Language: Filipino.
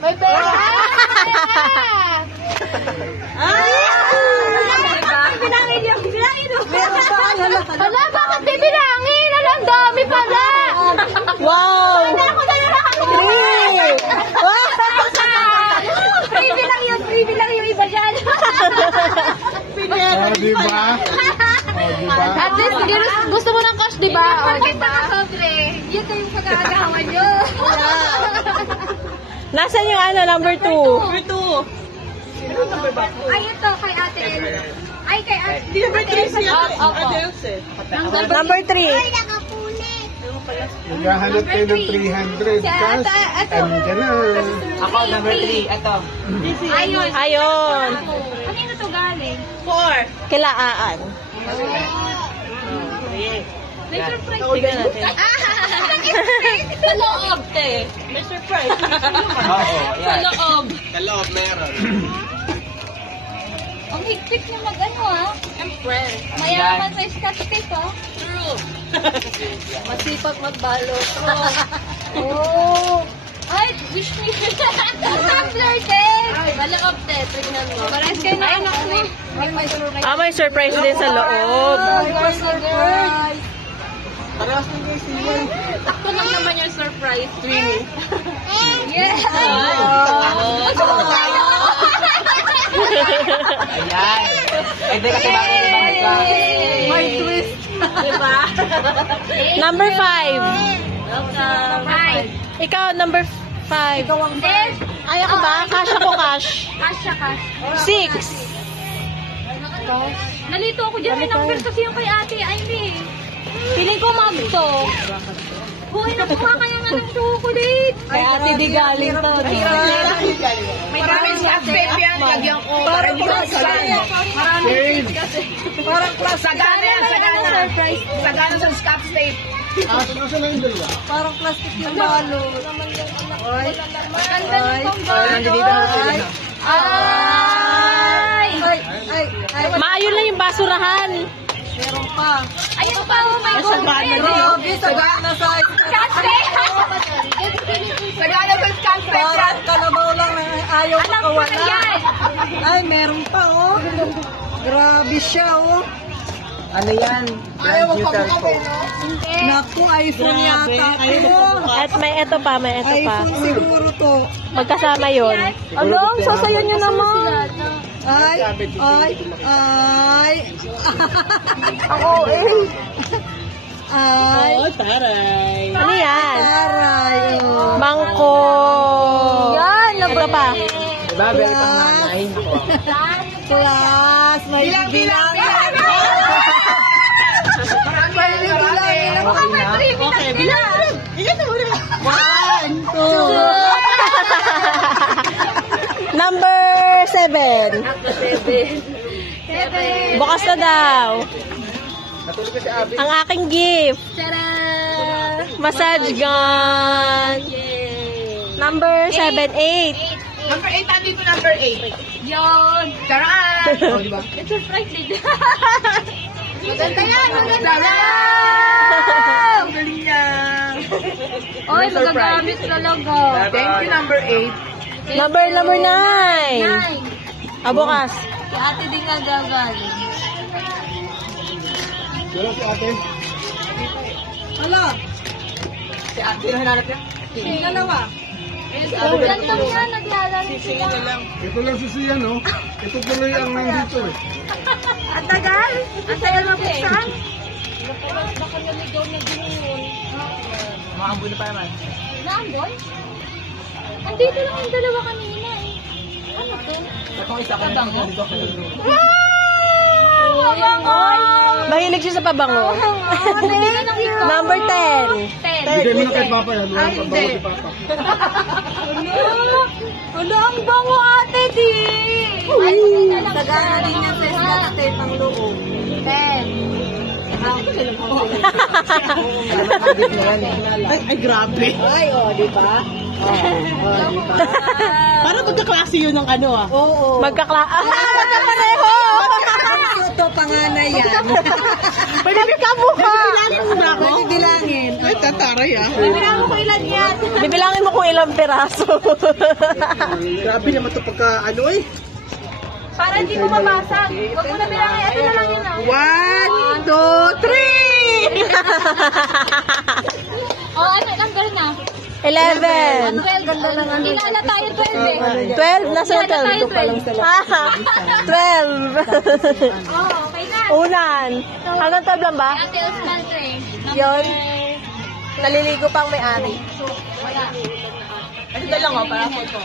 May pera! Bilangin niyo! Bilangin niyo! Hala, bakit bibilangin? Hala, ang dami pala! Wow! Freebie lang yun! Freebie lang yung iba dyan! Diba? At least, gusto mo ng cash, diba? O, diba? Sobre, yun yung pag-aagawan nyo. Nasaan yung ano, number 2? Number 2. Ay, ito, kay ate. Ay, kay ate. Number 3 siya. Ate Elsa. Number 3. Naghahanap kayo ng 300 cash. Andiyan na. Ako, number 3. Ito. Ayun. Ayun. Kanino to galing? 4. Kilaan. May surprise. Tignan natin. Sa loob, te. May surprise. Oo, yan. Sa loob. Sa loob meron. Ang higpit na mag-ano, ah. Siyempre. Mayaman sa scotch tape, ah. True. Masipag magbalot. Oh. Ay, wish me. Tumbler, te. Maloob, te. Tignan mo. Parehas kayo na anak mo. May surprise din sa loob. Surprise. Parehas ng guys yan. Takto lang naman yung surprise. Twinnie. Yes. Gusto ko tayo. Ayan. Eh, di kasi bakit iba ka? May twist. Diba? Number 5. Right. Ikaw, number 5. Ikaw ang best. Ay, ako ba? Cash ako, cash. Kasha, cash. 6. Nalito ako dyan. May number kasi yung kay ate. Ay, hindi. Piling ko mag to. Hoy, nakuha kaya nga ng chocolate. Ay, ate, di galing to. May daming scotch tape yan. Lagyan ko. Parang plus. Save. Parang plus. Sagana yan. Sagana. Sagana sa scotch tape. Nasaan na yung dalawa? Parang plastic yung balo. Maganda ng pambalo. Ay! Maayon lang yung basurahan. Ayun pa, oh my God. Sagana sa Scotch tape. Sagana sa scotch tape. parang kalabaw lang. Ayaw Alam ko na yan. Ay, meron pa, oh. Grabe siya, oh. Ano yan? Brand new cellphone. Naku, iPhone yata to. At may ito pa, may ito pa. iPhone siguro to. Magkasama yun. Ano? Sasayo nyo naman. Ay. Ako eh. Ay. Oh, taray. Ano yan? Taray. Mangko. Yan. Ito pa. Diba, very pang nanay. Class. May bilang. Okay, bilang. One, two. Number 7. Bukas na daw. Natulog ka si Abby. Ang aking gift. Tada! Massage gun. Number 7, 8. Number 8, nandito number 8. Yun! Charaan! Oh, diba? It's surprise din. Maganda yan! Maganda Ang galing niya! Oy, magagamit talaga. Thank you, number 8. Number 9. 9. Bukas. Si ate din nga gagaling. Wala si ate. Si Ate, sino hinanap niya? Dalawa. Yan lang yan, naglalaro Sige na lang. Ito lang si Sian, no? Ito tuloy ang nandito eh. Ang tagal? Ang tagal mabuksan? Baka naligaw na din yun. Makambulo pa naman. Naambon? Andito lang yung dalawa kanina eh. Ano to? Itong isa ko na lang. Mahilig siya sa pabango. Number 10. 10. Bigay mo na kay Papa yan. Wala pang bago si Papa. Ano ang bango ate di? Ay, sagana din niya sa scotch tape ang loob. 10. Ay, grabe. Ay, di ba? Parang magkaklase yun ng ano ah. Oo. Magkapareho. panganay yan. Pwede ka mukha. Bilangin mo na ako. Pwede bilangin. Ay, tataray ah. Bibilangin mo kung ilan yan. Bibilangin mo kung ilang piraso. Grabe naman ito pagka ano eh. Para hindi mo mabasag. Huwag mo na bilangin. Ito na lang yun ah. 1, 2, 3. Oh, ano, number na? 11. 12. Ganda lang ano. Kilala tayo 12 eh. 12? Nasa Kilala tayo 12? 12. Ah, 12. Oh, okay na. Unan. Hanggang 12 lang ba? Ate Osman to eh. Yun. Naliligo pang may-ari. Wala. Ito lang para photo.